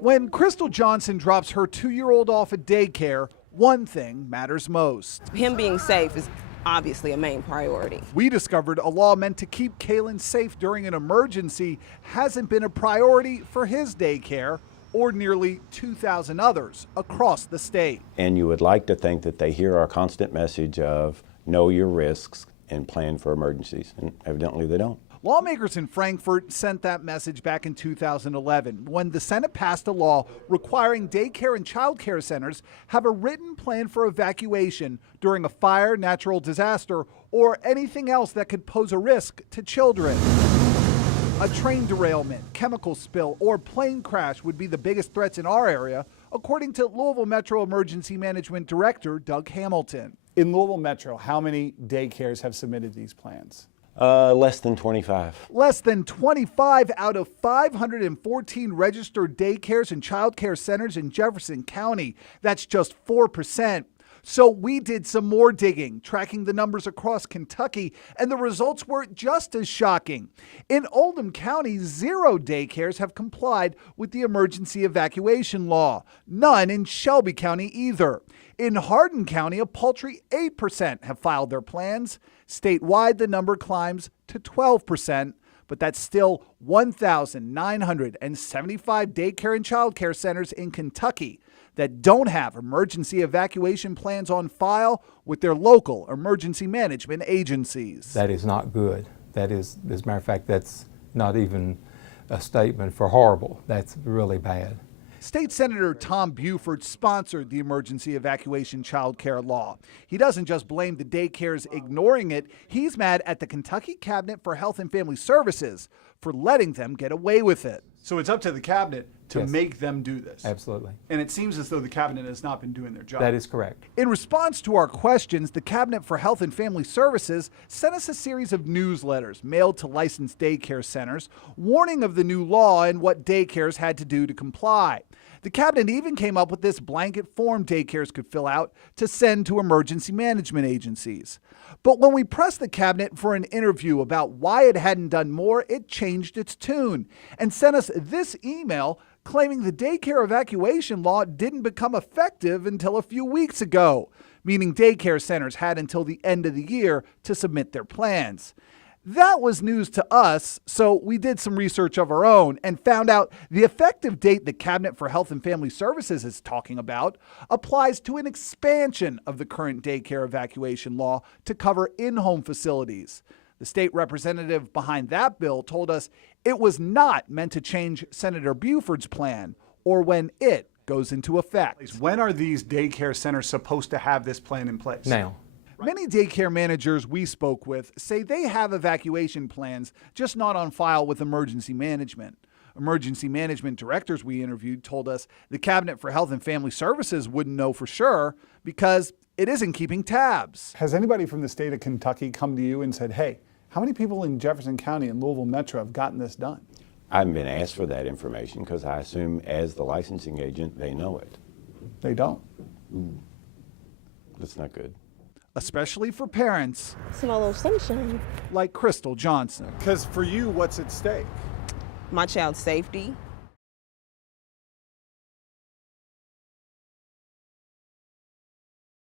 When Crystal Johnson drops her 2-year-old off at daycare, one thing matters most. Him being safe is obviously a main priority. We discovered a law meant to keep Kalen safe during an emergency hasn't been a priority for his daycare or nearly 2,000 others across the state. And you would like to think that they hear our constant message of know your risks and plan for emergencies, and evidently they don't. Lawmakers in Frankfort sent that message back in 2011 when the Senate passed a law requiring daycare and child care centers have a written plan for evacuation during a fire, natural disaster, or anything else that could pose a risk to children. A train derailment, chemical spill, or plane crash would be the biggest threats in our area, according to Louisville Metro Emergency Management Director Doug Hamilton. In Louisville Metro, how many daycares have submitted these plans? Less than 25. Less than 25 out of 514 registered daycares and child care centers in Jefferson County. That's just 4%. So we did some more digging, tracking the numbers across Kentucky, and the results were just as shocking. In Oldham County, 0 daycares have complied with the emergency evacuation law. None in Shelby County either. In Hardin County, a paltry 8% have filed their plans. Statewide, the number climbs to 12%, but that's still 1,975 daycare and child care centers in Kentucky that don't have emergency evacuation plans on file with their local emergency management agencies. That is not good. That is, as a matter of fact, that's not even a statement for horrible. That's really bad. State Senator Tom Buford sponsored the emergency evacuation child care law. He doesn't just blame the daycares ignoring it. He's mad at the Kentucky Cabinet for Health and Family Services for letting them get away with it. So it's up to the cabinet to Yes. make them do this. Absolutely. And it seems as though the cabinet has not been doing their job. That is correct. In response to our questions, the Cabinet for Health and Family Services sent us a series of newsletters mailed to licensed daycare centers, warning of the new law and what daycares had to do to comply. The cabinet even came up with this blanket form daycares could fill out to send to emergency management agencies. But when we pressed the cabinet for an interview about why it hadn't done more, it changed its tune and sent us this email claiming the daycare evacuation law didn't become effective until a few weeks ago, meaning daycare centers had until the end of the year to submit their plans. That was news to us, so we did some research of our own and found out the effective date the Cabinet for Health and Family Services is talking about applies to an expansion of the current daycare evacuation law to cover in-home facilities. The state representative behind that bill told us it was not meant to change Senator Buford's plan or when it goes into effect. When are these daycare centers supposed to have this plan in place? Now. Many daycare managers we spoke with say they have evacuation plans, just not on file with emergency management. Emergency management directors we interviewed told us the Cabinet for Health and Family Services wouldn't know for sure because it isn't keeping tabs. Has anybody from the state of Kentucky come to you and said, hey, how many people in Jefferson County and Louisville Metro have gotten this done? I haven't been asked for that information because I assume as the licensing agent, they know it. They don't. That's not good. Especially for parents Small little sunshine. like Crystal Johnson. Because for you, what's at stake? My child's safety